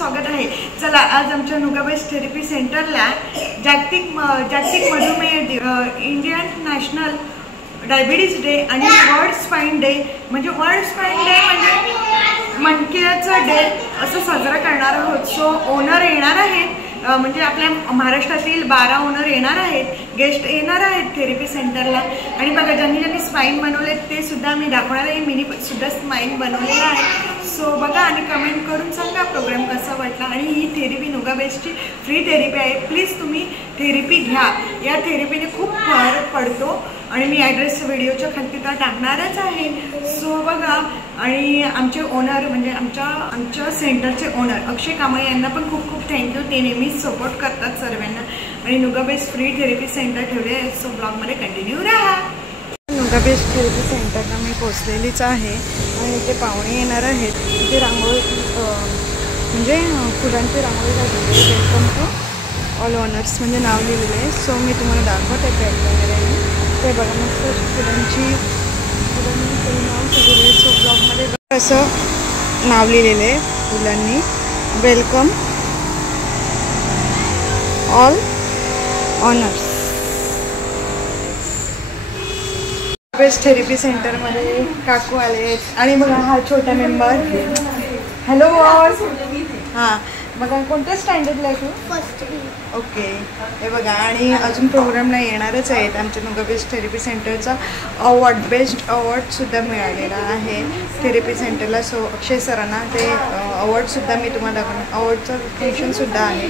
स्वागत आहे। चला आज आमच्या नुगाबेस्ट थेरपी सेंटरला जागतिक मधुमेह इंडियन नॅशनल डायबिटीज डे आणि वर्ल्ड स्पाइन डे म्हणजे मणक्याचा डे असं साजरा करणार आहोत। सो ओनर येणार आहेत, म्हणजे आपल्या महाराष्ट्रातील 12 ओनर येणार आहेत, गेस्ट येणार आहेत थेरपी सेंटरला। आणि बघा ज्यांनी स्पाइन बनवले ते सुद्धा मी दाखवणार आहे। मिनी सुद्धा स्पाइन बनवलेला आहे। सो बघा आणि कमेंट करून सांगा प्रोग्राम कसा वाटला। आणि ही थेरपी नुगाबेस्टची फ्री थेरपी आहे, प्लीज तुम्ही थेरपी घ्या। या थेरपीने खूप फरक पडतो आणि मी ॲड्रेस व्हिडिओच्या खाली टाकणारच आहे। सो बघा आणि आमचे ओनर म्हणजे आमच्या सेंटरचे ओनर अक्षय कांबळे यांना पण खूप खूप थँक्यू। ते नेहमीच सपोर्ट करतात सर्वांना आणि नुगाबेस्ट फ्री थेरपी सेंटर ठेवले आहे। सो ब्लॉगमध्ये कंटिन्यू राहा। नुगाबेस्ट थेरपी सेंटरला मी पोचलेलीच आहे आणि इथे पाहुणे येणार आहेत। इथे रांगोळी म्हणजे फुलांची रांगोळी लागलेली आहे। वेलकम टू ऑल ओनर्स म्हणजे नाव लिहिलेलं आहे। सो मी तुम्हाला दाखवते बॅग वगैरे ते बघा मस्त फुलांची नाव सगळे। सो ब्लॉगमध्ये असं नाव लिहिलेलं आहे फुलांनी, welcome all honours. Best therapy सेंटरमध्ये काकू आले आहेत आणि बघा हा छोटा मेंबर। Hello boss. हां बघा कोणत्या स्टँडर्डला आहे तू? फर्स्ट। ओके हे बघा आणि अजून प्रोग्रामला येणारच आहेत। आमच्या नुगाबेस्ट थेरपी सेंटरचा अवॉर्ड बेस्ट अवॉर्डसुद्धा मिळालेला आहे थेरपी सेंटरला। सो अक्षय सरांना ते अवॉर्डसुद्धा मी तुम्हाला दाखवणार, अवॉर्डचं फंक्शनसुद्धा आहे।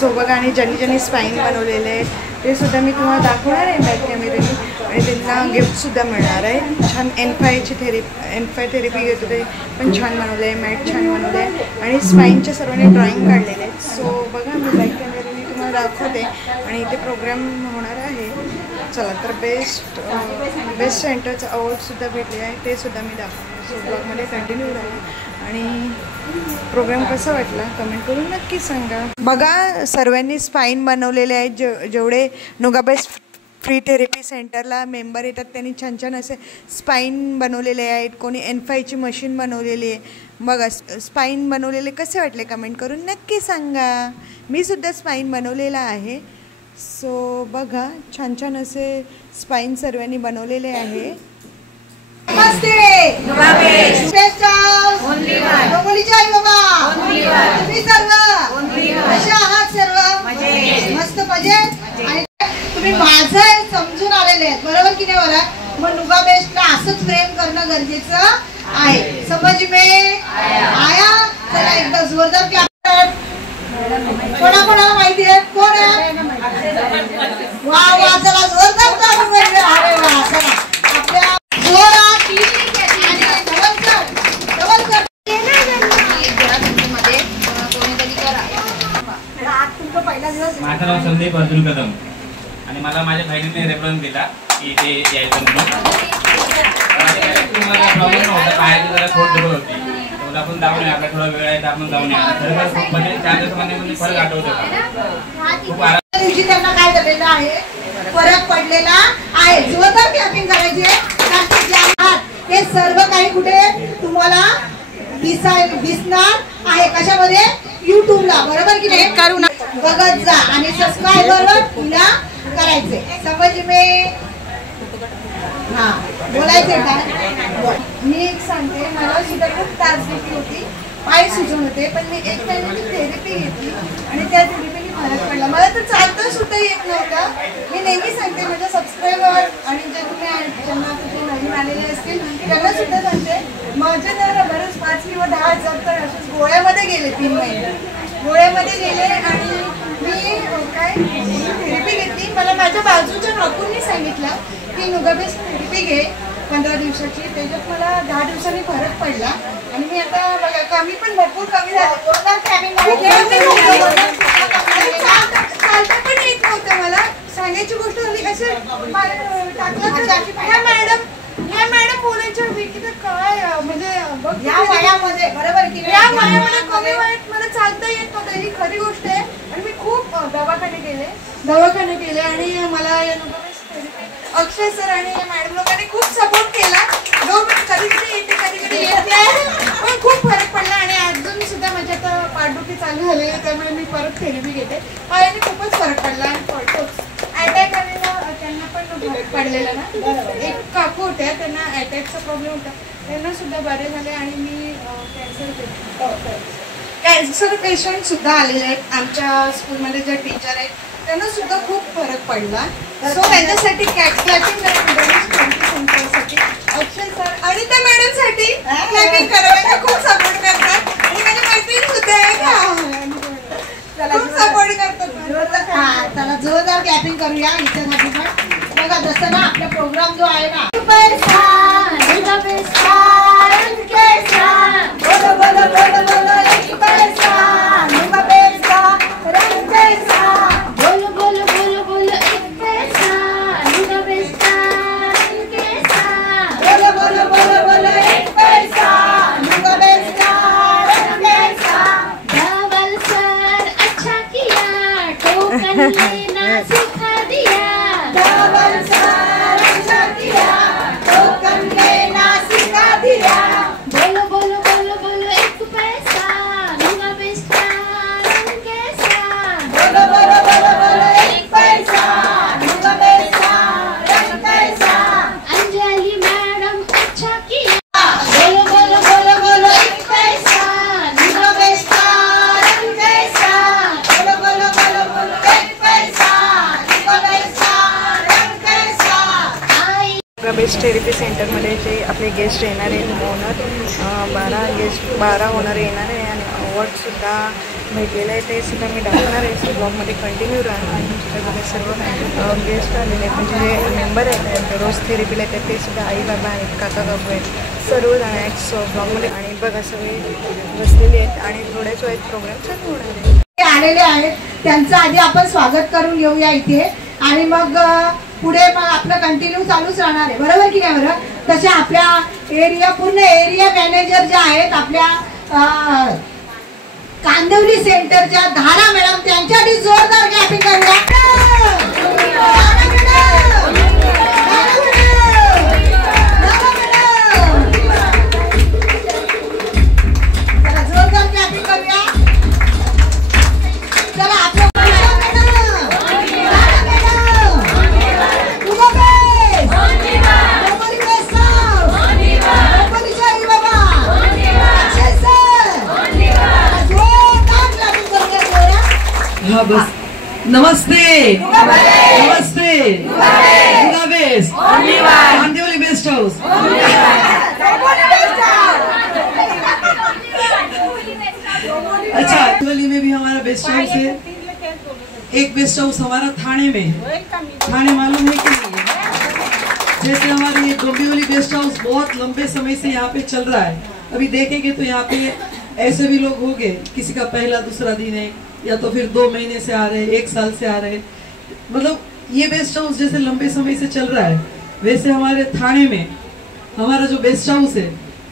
सो बघा आणि ज्यांनी स्पाइन बनवलेले आहेत ते सुद्धा मी तुम्हाला दाखवणार आहे बॅक कॅमेऱ्याने आणि त्यांना गिफ्टसुद्धा मिळणार आहे। छान N5 थेरपी घेतो ते पण छान बनवलं आहे, मॅट छान बनवलं आहे आणि स्पाइनच्या सर्वांनी ड्रॉइंग काढलेले आहेत। सो बघा मी बॅक कॅमेऱ्याने तुम्हाला दाखवते आणि इथे प्रोग्राम होणार आहे। चला तर बेस्ट सेंटरचं अवॉर्डसुद्धा भेटले आहे ते सुद्धा मी दाखवणार। सो ब्लॉगमध्ये कंटिन्यू राहा आणि प्रोग्राम कसा वाटला कमेंट करून नक्की सांगा। बघा सर्वांनी स्पाइन बनवलेले आहेत, जेवढे नुगाबेस्ट फ्री थेरपी सेंटरला मेंबर येतात त्यांनी छान छान असे स्पाइन बनवलेले आहेत। कोणी N5ची मशीन बनवलेली आहे। बघा स्पाइन बनवलेले कसे वाटले कमेंट करून नक्की सांगा। मी सुद्धा स्पाइन बनवलेला आहे। सो बघा छान छान असे स्पाइन सर्वांनी बनवलेले आहे। नमस्ते तुम्ही सर्व कसे आहात? सर्व मस्त मजेत आणि तुम्ही माझं समजून आलेले आहेत बरोबर की नाही? मला मग नुगाबेस्टला असंच प्रेम करणं गरजेचं आहे। समज में आया? चला एकदा जोरदार क्लॅप। कोणाकोणाला माहिती आहे? कोण आहे? वा वा चला जोरदार क्लॅप। अरे वा चला आपल्या माझं नाव संदीप अर्जुन कदम आणि मला माझ्या बहिणीने रेफरन्स दिला की ते यायचं म्हणून। मला प्रॉब्लेम नव्हता, पायाची जरा खोट दुखत होती, तर आपण जाऊन या, आपला थोडा वेळ आहे तर आपण जाऊन या। खरं खूप म्हणजे 4 दिवसामध्ये फरक आठवत होता। खूप आराम दिवशी त्यांना काय झालेलं आहे, फरक पडलेला आहे। जोरदार क्लॅपिंग करायची हे सर्व काही कुठे तुम्हाला दिसणार आहे कशामध्ये? युट्यूबला बरोबर की नाही? करून बघत जा आणि सबस्क्राईबरवर पुन्हा करायचे। समज में हां बोलायचं का? मी एक सांगते, मला सुद्धा खूप त्रासदेती होती, पाय सुजून होते, पण मी एक महिन्याची थेरपी घेतली आणि त्या थेरपीने फरक पडला। मला तर चालता सुद्धा येत नव्हतं। मी नेहमी सांगते माझ्या सबस्क्रायबर आणि जे ज्यांना कुठे नवीन आलेले असतील त्यांना सुद्धा सांगते, माझे जर बरेच 5 किंवा 10 हजार तर असेच गोळ्यामध्ये गेले, 3 महिने गोळ्यामध्ये गेले आणि मी काय थेरपी घेतली। मला माझ्या बाजूच्या काकूंनी सांगितलं की नुगाबेस्ट थेरपी घे 15 दिवसाची, त्याच्यात मला 10 दिवसांनी फरक पडला आणि मी आता बघा कमी पण भरपूर कमी झाले। चालता पण येत नव्हतं मला, सांगायची गोष्ट झाली असे टाकलं। ह्या मॅडम बोलायच्या की काय म्हणजे या वयामध्ये बरोबर की या वयामध्ये कमी वयात मला चालता येत नव्हतं, ही खरी गोष्ट आहे। आणि मी खूप दवाखाने केले आणि मला अक्षय सर आणि मॅडम लोकांनी खूप सपोर्ट केला। गव्हर्नमेंट कधी कधी येते कधी कधी येत नाही, पण खूप फरक पडला आणि अजून सुद्धा माझ्यात पाठदुखी चालू झालेली आहे, त्यामुळे मी परत थेरपी घेते. पायाने खूपच फरक पडला आणि पडतोच. अटॅक आलेला त्यांना पण फरक पडलेला ना. एक काकू होत्या, त्यांना अटॅकचा प्रॉब्लेम होता, त्यांना सुद्धा बरे झाले. आणि मी कॅन्सर पेशंट सुद्धा आलेले आहेत आमच्या स्कूलमध्ये. जे टीचर आहेत त्यांना सुद्धा खूप फरक पडला. सो त्यांच्यासाठी क्लॅपिंग सेंटरसाठी अक्षय सर आणि त्या मॅडमसाठी क्लॅपिंग करायला खूप सपोर्ट करतात. आणि माझी मैत्रीण सुद्धा आहे, खूप सपोर्ट करतात. चला जोरदार क्लॅपिंग करूया हिच्यासाठी पण. बघा जसं ना आपला प्रोग्राम जो आहे ना, बोलो बोलो बोलो बोलो एक पैसा नुका पैसा रंग कैसा, बोलो बोलो बोलो बोलो एक पैसा नुका पैसा रंग कैसा, बोलो बोलो बोलो बोलो एक पैसा नुका पैसा रंग कैसा. धवल सर अच्छा किया, टोकन लेना सिखा दिया. धवल सर अच्छा किया, टोकन लेना सिखा दिया. बोलो बोलो बोलो बोलो एक पैसा नुका पैसा रंग कैसा, बोलो बोलो बोलो बोलो एक पैसा नुका पैसा रंग कैसा. अंजलि मैडम अच्छा किया. बोलो बोलो बोलो बोलो एक पैसा नुका पैसा रंग कैसा. बोलो बोलो बोलो बोलो एक पैसा नुका पैसा रंग कैसा. बेस्ट थेरपी सेंटरमध्ये जे आपले गेस्ट येणार आहेत ओनर, 12 ओनर येणार आहे आणि अवॉर्डसुद्धा भेटलेलं आहे. ते सुद्धा मी दाखवणार आहे. ब्लॉगमध्ये कंटिन्यू राहणार. आणि तुमच्याकडे सर्व गेस्ट आलेले आहेत, म्हणजे जे मेंबर आहेत रोज थेरपीला येतात ते सुद्धा आई बाबा आहेत, काका काकू आहेत, सर्वजण आहेत ब्लॉगमध्ये. आणि बघा सगळे बसलेले आहेत आणि थोड्याच वेळेत प्रोग्राम चालू होणार आहे. आलेले आहेत त्यांचं आधी आपण स्वागत करून घेऊया इथे. आणि मग पुढे मग आपलं कंटिन्यू चालूच राहणार आहे, बरोबर की नाही बरं. तसे आपल्या पूर्ण एरिया मॅनेजर ज्या आहेत आपल्या कांदिवली सेंटरच्या धारा मॅडम, त्यांच्यासाठी जोरदार क्लॅपिंग करूया. जोरदार क्लॅपिंग करूया. चला आपलं हाँ बस. नमस्ते नमस्ते. Best Kandivali best house. अच्छा कांदिवली में भी हमारा बेस्ट हाउस है. एक बेस्ट हाउस हमारा थाने में. थाने मालूम है कि नहीं? जैसे हमारे ये डोंबिवली गेस्ट हाउस बहुत लंबे समय से यहाँ पे चल रहा है. अभी देखेंगे तो यहाँ पे ऐसे भी लोग होंगे, किसी का पहला दूसरा दिन है, या तो फिर 2 महीने से आ रहे, 1 साल से आ रहे. मतलब ये बेस्ट हाउस जैसे लंबे समय से चल रहा है, वैसे हमारे थाने में हमारा जो बेस्ट हाउस है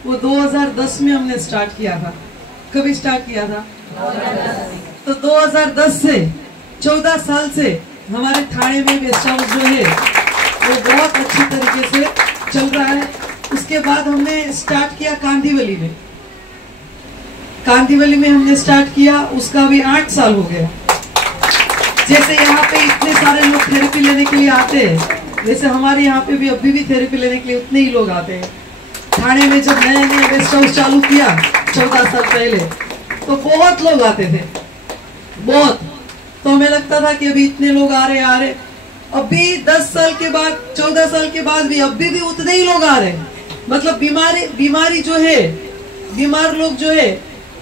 वो 2010 में हमने स्टार्ट किया था. कभी स्टार्ट किया था? तो 2010 से 14 साल से हमारे थाने में बेस्ट हाउस जो है वो बहुत अच्छी तरीके से चल रहा है. उसके बाद हमने स्टार्ट किया कांदिवली में. कांदिवली में हमने स्टार्ट किया, उसका भी 8 साल हो गया. जैसे यहाँ पे इतने सारे लोग थेरेपी लेने के लिए आते हैं, वैसे हमारे यहाँ पे भी अभी भी थेरेपी लेने के लिए उतने ही लोग आते हैं. थाने में जब नया नया गेस्ट हाउस चालू किया 14 साल पहले, तो बहुत लोग आते थे, बहुत. तो हमें लगता था कि अभी इतने लोग आ रहे. अभी 10 साल के बाद, 14 साल के बाद भी अभी भी उतने ही लोग आ रहे. मतलब बीमारी जो है, बीमार लोग जो है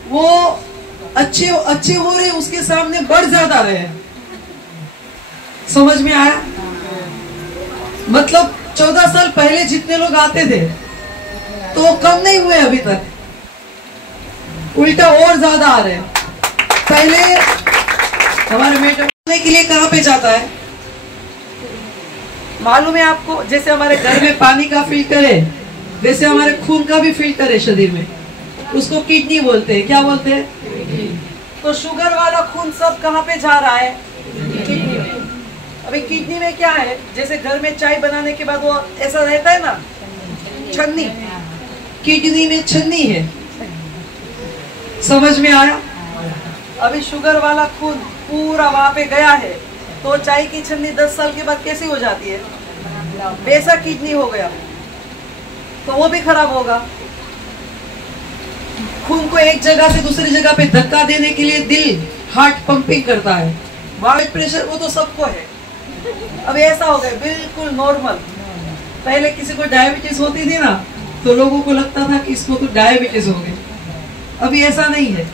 वो अच्छे हो रहे, उसके सामने बढ़ ज्यादा रहे. समझ में आया? मतलब 14 साल पहले जितने लोग आते थे तो वो कम नहीं हुए, अभी तक उल्टा और ज्यादा आ रहे. पहले हमारे मेडम के लिए कहाँ पे जाता है मालूम है आपको? जैसे हमारे घर में पानी का फिल्टर है, वैसे हमारे खून का भी फिल्टर है शरीर में, उसको किडनी बोलते हैं. क्या बोलते हैं? तो शुगर वाला खून सब कहाँ पे जा रहा है? किडनी में. अभी किडनी में क्या है, जैसे घर में चाय बनाने के बाद वो ऐसा रहता है ना, छन्नी. किडनी में छन्नी है. समझ में आया? अभी शुगर वाला खून पूरा वहाँ पे गया है, तो चाय की छन्नी 10 साल के बाद कैसी हो जाती है? बेशक किडनी हो गया तो वो भी खराब होगा। खून को एक जगह से दूसरी जगह पे धक्का देने के लिए दिल हार्ट पंपिंग करता है। ब्लड प्रेशर वो तो सबको है। अब ऐसा हो गया बिल्कुल नॉर्मल। पहले किसी को डायबिटीज होती थी ना, तो लोगों को लगता था कि इसको तो डायबिटीज हो गई। अभी ऐसा नहीं है।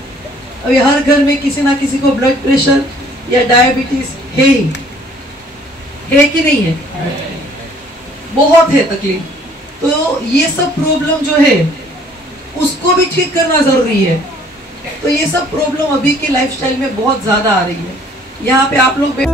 अभी हर घर में किसी ना किसी को ब्लड प्रेशर या डायबिटीज है ही, है कि नहीं है? बहुत है तकलीफ। तो ये सब प्रॉब्लम जो है उसको भी ठीक करना जरूरी है। तो ये सब प्रॉब्लम अभी की लाइफस्टाइल में बहुत ज्यादा आ रही है। यहाँ पे आप लोग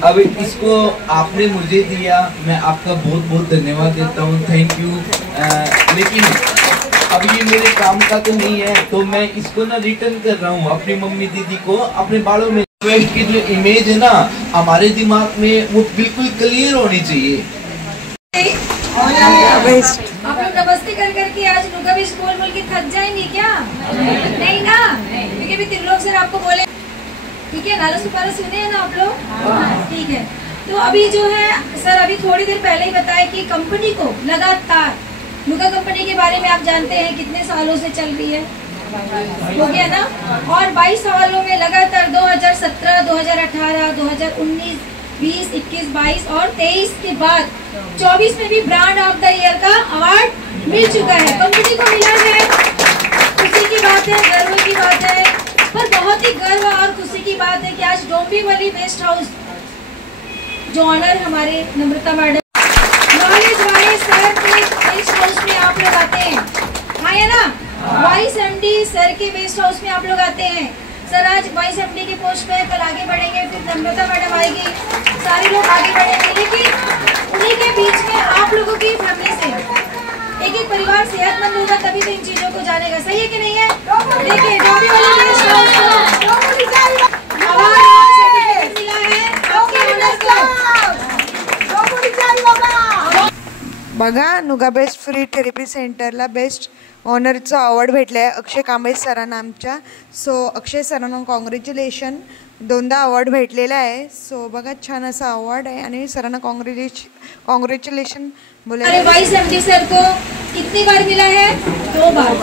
अब इसको आपने मुझे दिया, मैं आपका बहुत बहुत धन्यवाद देता हूँ, थैंक यू। लेकिन अब ये मेरे काम का तो नहीं है, तो मैं इसको ना रिटर्न कर रहा हूँ अपनी मम्मी दीदी को अपने बालों में। वेस्ट की जो इमेज है ना हमारे दिमाग में, वो बिल्कुल क्लियर होनी चाहिए। आप लोग नमस्ते कर करके आज नुका भी बोल बोल के थक जाएंगे क्या? नहीं ना, क्योंकि अभी त्रिलोक सर आपको बोले, ठीक है, नाला सुपारा सुने हैं ना आप लोग? ठीक है। तो अभी जो है सर अभी थोड़ी देर पहले ही बताया कि कंपनी को लगातार, नुका कंपनी के बारे में आप जानते हैं कितने सालों से चल रही है, हो गया ना? और 22 सालों में लगातार 2017, 2018, 2019, 20, 21, 22 और 23 के बाद 24 में भी ब्रांड ऑफ द ईयर का अवार्ड मिल चुका है, कंपनी को मिला है। खुशी की बात है, गर्व की बात है, पर बहुत ही गर्व और खुशी की बात है कि आज डोंबिवली बेस्ट हाउस जो ऑनर हमारे नम्रता मैडम, नॉलेज वाले सर के बेस्ट हाउस में आप लोग आते हैं, हाँ है ना? वाइस एमडी सर के बेस्ट हाउस में आप लोग आते हैं। सर आज वाइस एमडी के पोस्ट पे, कल आगे बढ़ेंगे, फिर नम्रता मैडम आएगी, सारे लोग आगे बढ़ेंगे, लेकिन उन्हीं के बीच में आप लोगों की फैमिली से एक एक परिवार सेहतमंद होगा तभी तो इन चीजों को जानेगा, सही है कि नहीं है? देखिए डोंबिवली बेस्ट हाउस को अवार्ड मिला है आपके ओनर को। बघा नुगा बेस्ट फ्री थेरपी सेंटरला बेस्ट ऑनरचं अवॉर्ड भेटलं आहे अक्षय कांबळे सरांना आमच्या. सो अक्षय सरांना कॉंग्रॅच्युलेशन, 2दा अवॉर्ड भेटलेला आहे. सो बघा छान असा अवॉर्ड आहे आणि सरांना कॉंग्रॅच्युलेशन बोला. अरे वाइस एमडी सर को कितनी बार मिला है? 2 बार.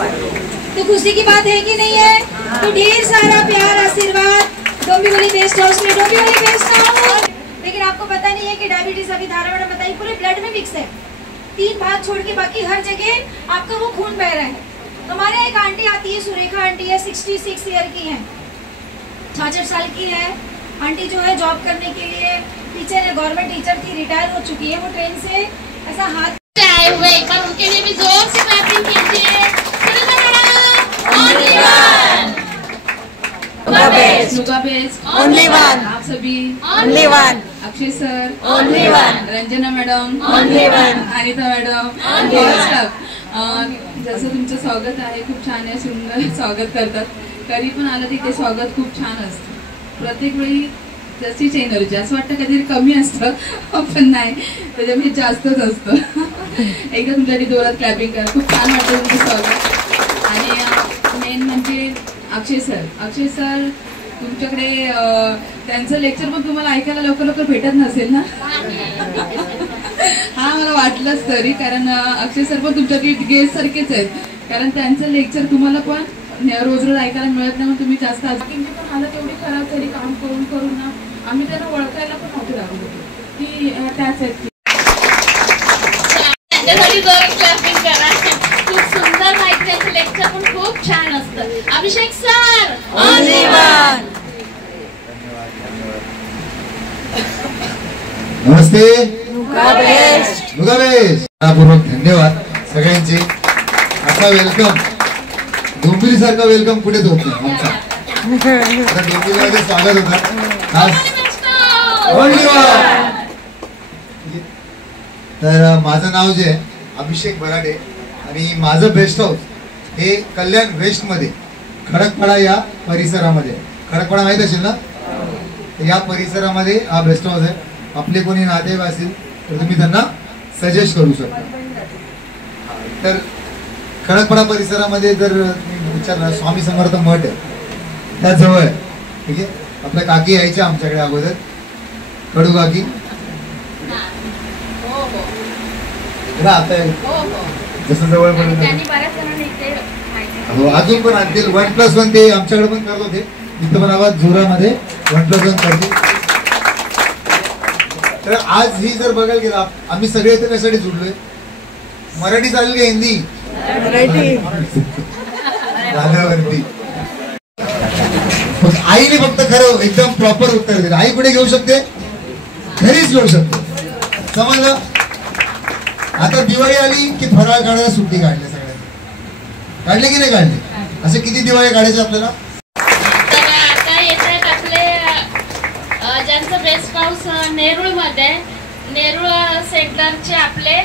तो खुशी की बात है कि नहीं है? तो ढेर सारा प्यार आशीर्वाद डोंबिवली बेस्ट हाउस में, डोंबिवली बेस्ट हाउस। लेकिन आपको पता नहीं है कि डायबिटीज अभी धारा मैडम बताई पूरे ब्लड में मिक्स है, 3 भाग छोड़ के बाकी हर जगह आपका वो खून बह रहा है. हमारे एक आंटी आती है, सुरेखा आंटी है, 66 ईयर की है, 66 साल की है. आंटी जो है जॉब करने के लिए टीचर है, गवर्नमेंट टीचर थी, रिटायर हो चुकी है, वो ट्रेन से ऐसा हाथ आए हुए, एक बार उनके लिए भी जोर से क्लैपिंग कीजिए। Only one, Nuga best, only one, आप सभी only one, Akshay sir, only one, Ranjana madam, only one, Anita madam, जसं तुमचं स्वागत आहे, खूप छान आहे, सुंदर स्वागत करतात. कधी पण आलं तिथे स्वागत खूप छान असतं. प्रत्येक वेळी जशीच एनर्जी, असं वाटतं कधीतरी कमी असतं पण नाही, त्याच्यामध्ये जास्तच असतं. एकदा तुमच्यासाठी जोरात क्लॅपिंग करा, खूप छान वाटतं तुमचं स्वागत. आणि मेन म्हणजे अक्षय सर तुमच्याकडे त्यांचं लेक्चर पण तुम्हाला ऐकायला लवकर भेटत नसेल ना. हा मला वाटलंच तरी, कारण अक्षय सर पण तुमच्याकडे गेस्ट सारखेच आहेत, कारण त्यांचं लेक्चर तुम्हाला पण रोज ऐकायला मिळत नाही. मग तुम्ही जास्त पण हालत एवढी खराब झाली काम करून ना, आम्ही त्यांना ओळखायला पण नव्हतं लागलो की त्याच आहेत. त्यांच्यासाठी जोरात क्लॅपिंग करा. खूप सुंदर माहिती, त्यांचं लेक्चर पण खूप छान असतं. अभिषेक सर, ओनली वन. नमस्ते, नुगा बेस्ट. पूर्वक धन्यवाद सगळ्यांचे. असा वेलकम डोंबिवली सारखा वेलकम कुठेच होत नाही आमचा. आता डोंबिवलीमध्ये स्वागत होतं खास. तर माझं नाव जे आहे अभिषेक बराडे आणि माझं बेस्ट हाऊस हे कल्याण वेस्ट मध्ये खडकपाडा या परिसरामध्ये. खडकपाडा माहित असेल ना, या परिसरामध्ये हा बेस्ट हाऊस आहे. आपले कोणी नातेवाईक असतील तर तुम्ही त्यांना सजेस्ट करू शकता. तर खडकपाडा परिसरामध्ये जर विचारला, स्वामी समर्थ मठ आहे त्याजवळ आहे. ठीक आहे, आपल्या काकी यायच्या आमच्याकडे अगोदर, कडू काकी आता जसं जवळ पडून हो अजून पण आणतील. 1+1 ते आमच्याकडे पण करत होते, इथं पण आवाज जोरामध्ये 1+1 करतील. तर आज ही जर बघायला गेला, आम्ही सगळे इथे कशासाठी जुडलोय? मराठी चालेल का हिंदी? गाण्यावरती. आईने फक्त खरं एकदम प्रॉपर उत्तर दिलं. आई कुठे घेऊ शकते? घरीच घेऊ शकते. समजलं? आता दिवाळी आली की फराळ काढायला सुट्टी काढली सगळ्यांनी. काढले की नाही काढले? असे किती दिवाळी काढायचे आपल्याला? आता येत आहेत आपले ज्यांचं बेस्ट हाऊस नेरूळ मध्ये, नेरूळ सेक्टरचे आपले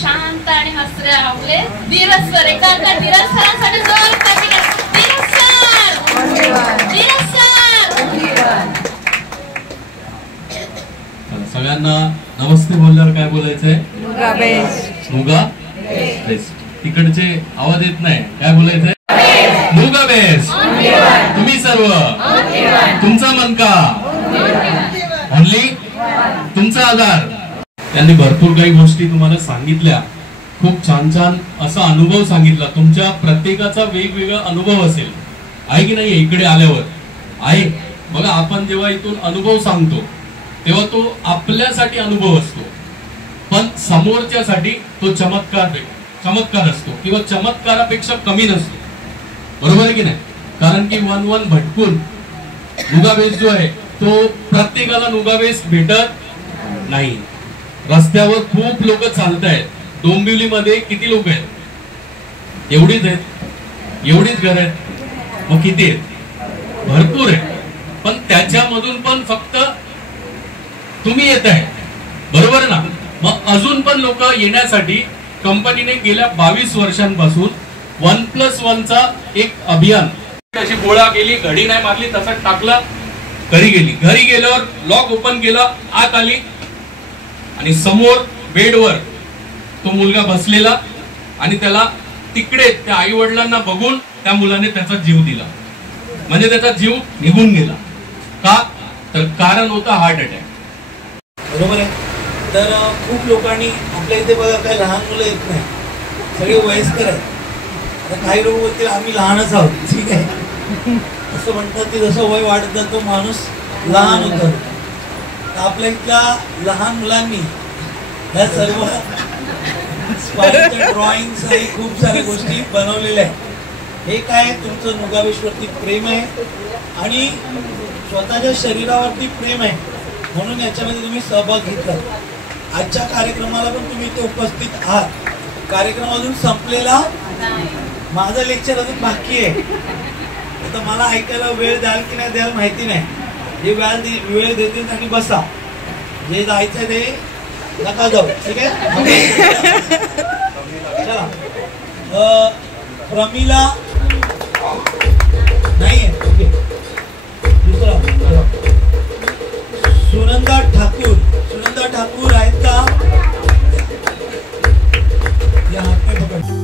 शांत आणि हसरे आवले धीरज सर. एकदा धीरज सरांसाठी जोर धीरज सर. सगळ्यांना नमस्ते बोलल्यावर काय बोलायचंय? नुगा बेस्ट. नुगा बेस्ट. तिकडचे आवाज येत नाही, काय बोलायचंय? नुगा बेस्ट. तुम्ही सर्व तुमचा मनका ओनली तुमचा आधार. त्यांनी भरपूर काही गोष्टी तुम्हाला सांगितल्या, खूप छान असा अनुभव सांगितला. तुमच्या प्रत्येकाचा वेगवेगळा अनुभव असेल, आहे की नाही? इकडे आल्यावर आहे बघा, आपण जेव्हा इथून अनुभव सांगतो तेव्हा तो आपल्यासाठी अनुभव असतो, पण समोरच्यासाठी तो चमत्कार असतो किंवा चमत्कारापेक्षा कमी नसतो. बरोबर आहे की नाही? कारण की वन भटकून नुगाबेस जो आहे तो प्रत्येकाला नुगाबेस भेटत नाही. रस्त्यावर खूप लोक चालत आहेत. डोंबिवलीमध्ये किती लोक आहेत? एवढीच आहेत, एवढीच घर आहेत. मग किती आहेत? भरपूर आहे. पण त्याच्यामधून पण फक्त तुम्ही येत आहे, बरोबर ना? मग अजून पण लोक येण्यासाठी कंपनीने गेल्या 22 वर्षांपासून 1+1चा एक अभियान अशी गोळा केली. घडी नाही मारली, तसंच टाकला, घरी गेली. घरी गेल्यावर लॉक ओपन केलं, आत आली आणि समोर बेडवर तो मुलगा बसलेला आणि त्याला तिकडे त्या आई वडिलांना बघून त्या मुलाने त्याचा जीव दिला. म्हणजे त्याचा जीव निघून गेला. का? तर कारण होता हार्ट अटॅक. बरोबर आहे. तर खूप लोकांनी आपल्या इथे बघा, काही लहान मुलं येत नाही, सगळे वयस्कर आहेत. आता काही लोक बोलतील आम्ही लहानच आहोत. ठीक आहे, असं म्हणतात की जसं वय वाढत जातो माणूस लहान होतं. आपल्या इथल्या लहान मुलांनी ह्या सर्व ड्रॉइंग्स आणि खूप साऱ्या गोष्टी बनवलेल्या आहेत. हे काय तुमचं नुगाबेशवरती प्रेम आहे आणि स्वतःच्या शरीरावरती प्रेम आहे. म्हणून याच्यामध्ये तुम्ही सहभाग घेतला. आजच्या कार्यक्रमाला पण तुम्ही इथे उपस्थित आहात. कार्यक्रम अजून संपलेला माझं लेक्चर अजून बाकी आहे. आता मला ऐकायला वेळ द्याल की नाही द्याल माहिती नाही. जे वेळ देतील त्यांनी बसा, जे जायचं ते नका जाऊ. ठीक आहे. चला प्रमिला नाही आहे. ओके. दुसरा सुनंदा ठाकूर. सुनंदा ठाकूर आहेत का? या हात में पकड़.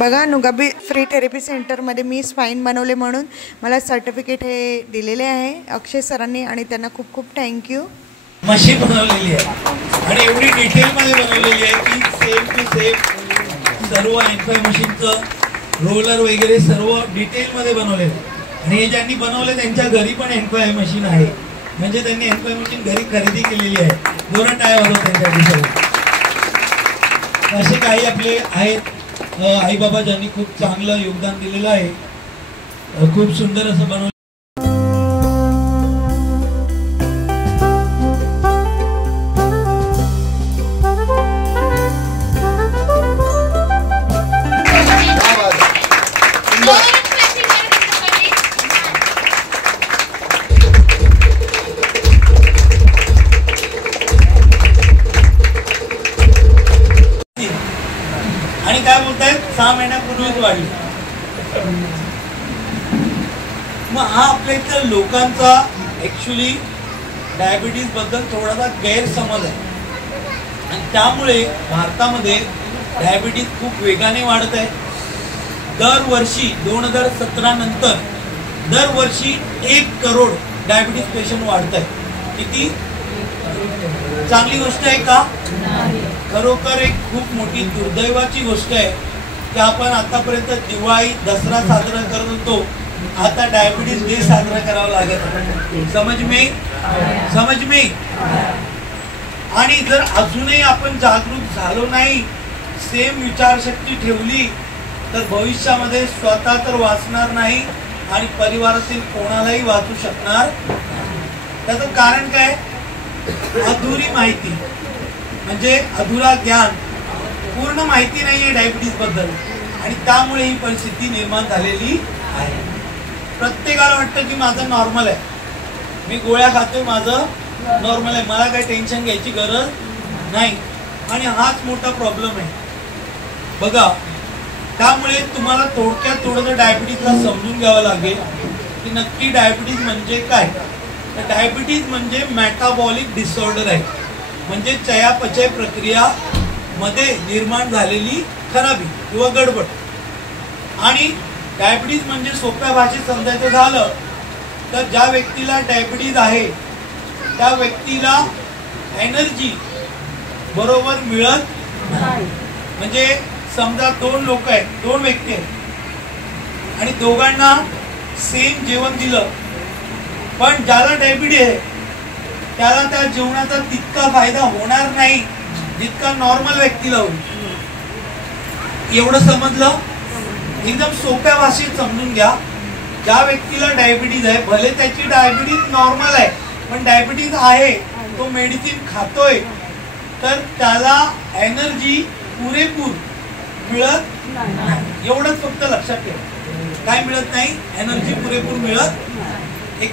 बघा नुगाबी फ्री थेरपी सेंटरमध्ये मी स्पाईन बनवले म्हणून मला सर्टिफिकेट हे दिलेले आहे अक्षय सरांनी आणि त्यांना खूप खूप थँक्यू. मशीन बनवलेली आहे आणि एवढी डिटेलमध्ये बनवलेली आहे की सेम टू सेम सर्व एन्फाय मशीनचं रोलर वगैरे सर्व डिटेलमध्ये बनवलेलं आहे. आणि हे ज्यांनी बनवले त्यांच्या घरी पण एन्फाय मशीन आहे, म्हणजे त्यांनी एन्फाय मशीन घरी खरेदी केलेली आहे. जोरात टाळ्या वाजवा त्यांच्यासाठी. असे काही आपले आहेत आई बाबा ज्यांनी खूप चांगलं योगदान दिलेलं आहे. खूप सुंदर असं बनवलं. आणि काय बोलतायत 6 महिन्यापूर्वीच वाढली. मग हा आपल्या इथल्या लोकांचा ऍक्च्युली डायबिटीज बद्दल थोडासा गैरसमज आहे आणि त्यामुळे भारतामध्ये डायबिटीज खूप वेगाने वाढत आहे. दरवर्षी 2017 नंतर दरवर्षी 1 करोड डायबिटीज पेशंट वाढत आहे. किती चांगली गोष्ट आहे का? खरोखर एक खूप मोठी दुर्दैवाची गोष्ट आहे की आपण आतापर्यंत दिवाळी दसरा साजरा करत होतो, आता डायबिटीज डे साजरा करावा लागत. समज में. आणि जर अजूनही आपण जागरूक झालो नाही, सेम विचारशक्ती ठेवली तर भविष्यामध्ये स्वतः तर वाचणार नाही आणि परिवारातील कोणालाही वाचू शकणार. त्याचं कारण काय? अधुरी माहिती, म्हणजे अधुरा ज्ञान, पूर्ण माहिती नाहीये डायबिटीज बद्दल आणि त्यामुळे ही परिस्थिती निर्माण झालेली आहे. प्रत्येकाला वाटतं की माझं नॉर्मल आहे, मी गोळ्या खातोय, माझं नॉर्मल आहे, मला काही टेन्शन घ्यायची गरज नाही. आणि हाच मोठा प्रॉब्लेम आहे बघा. त्यामुळे तुम्हाला थोडक्यात थोडंसं डायबिटीजला समजून घ्यावं लागेल की नक्की डायबिटीज म्हणजे काय. डायबिटीज म्हणजे मेटाबॉलिक डिसऑर्डर आहे, म्हणजे चयापचय प्रक्रिया मध्ये निर्माण झालेली खराबी किंवा गडबड. आणि डायबिटीज म्हणजे सोप्या भाषेत समजायचं झालं तर ज्या व्यक्तीला डायबिटीज आहे त्या व्यक्तीला एनर्जी बरोबर मिळत नाही. म्हणजे समजा 2 लोक आहेत, 2 व्यक्ती आहेत आणि दोघांना सेम जेवण दिलं, पण ज्याला डायबिटीज आहे त्याला त्या जेवणाचा तितका फायदा होणार नाही जितका नॉर्मल व्यक्तीला होईल. एवढं समजलं? एकदम सोप्या भाषेत समजून घ्या ज्या व्यक्तीला डायबिटीज आहे, भले त्याची डायबिटीज नॉर्मल आहे पण डायबिटीज आहे, तो मेडिसिन खातोय तर त्याला एनर्जी पुरेपूर मिळत नाही. एवढंच फक्त लक्षात ठेवा. काय मिळत नाही? एनर्जी पुरेपूर मिळत एक.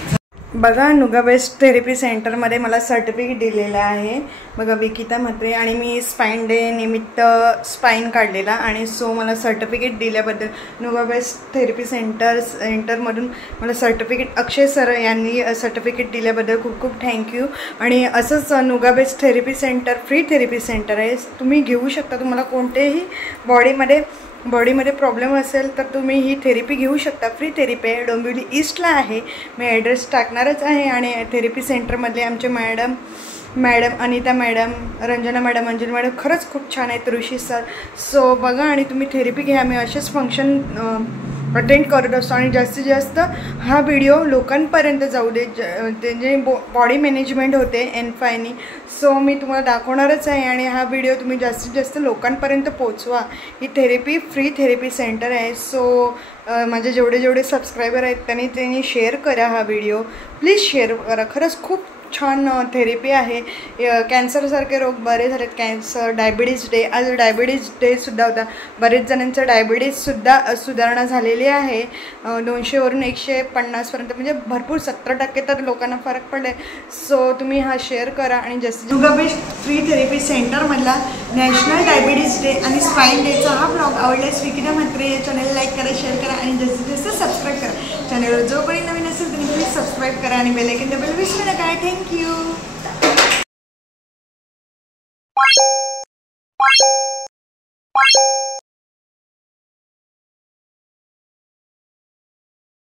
बघा नुगा बेस्ट थेरपी सेंटरमध्ये मला सर्टिफिकेट दिलेलं आहे. बघा विकिता म्हात्रे, आणि मी स्पाइन डे निमित्त स्पाइन काढलेला आणि सो मला सर्टिफिकेट दिल्याबद्दल नुगा बेस्ट थेरपी सेंटरमधून मला सर्टिफिकेट अक्षय सर यांनी सर्टिफिकेट दिल्याबद्दल खूप खूप थँक्यू. आणि असंच Nuga best therapy centre free therapy centre आहे. तुम्ही घेऊ शकता. तुम्हाला कोणतेही बॉडीमध्ये प्रॉब्लेम असेल तर तुम्ही ही थेरपी घेऊ शकता. फ्री थेरपी आहे. डोंबिवली ईस्टला आहे. मी ॲड्रेस टाकणारच आहे. आणि थेरपी सेंटरमधले आमचे madam Anita madam, Ranjana madam, Anjali madam खरंच खूप छान आहेत. ऋषी सर. सो बघा आणि तुम्ही थेरपी घ्या. मी असेच फंक्शन अटेंड करत असतो आणि जास्तीत जास्त हा व्हिडिओ लोकांपर्यंत जाऊ दे. ते जे बॉडी मॅनेजमेंट होते N5नी, सो मी तुम्हाला दाखवणारच आहे. आणि हा व्हिडिओ तुम्ही जास्तीत जास्त लोकांपर्यंत पोचवा. ही थेरपी फ्री थेरपी सेंटर आहे. सो माझे जेवढे सबस्क्रायबर आहेत त्यांनी शेअर करा हा व्हिडिओ. प्लीज शेअर करा. खरंच खूप छान थेरपी आहे. कॅन्सरसारखे रोग बरे झालेत. कॅन्सर, डायबिटीज डे, आज डायबिटीज डेसुद्धा होता. बरेच जणांचं डायबिटीजसुद्धा सुधारणा झालेली आहे. 200वरून 150पर्यंत, म्हणजे भरपूर 70% तर लोकांना फरक पडले. सो तुम्ही हा शेअर करा. आणि जास्तीत नुगा बेस्ट फ्री थेरपी सेंटरमधला नॅशनल डायबिटीज डे आणि स्पाइन डेचा हा ब्लॉग आवडल्यास विकिता म्हात्रे या चॅनल लाईक करा, शेअर करा आणि जास्तीत जास्त सबस्क्राईब करा. चॅनलवर जो कोणी नवीन असेल त्यांनी प्लीज सबस्क्राईब करा आणि बेल आयकॉन दाबायला विसरू नका. थँक्यू.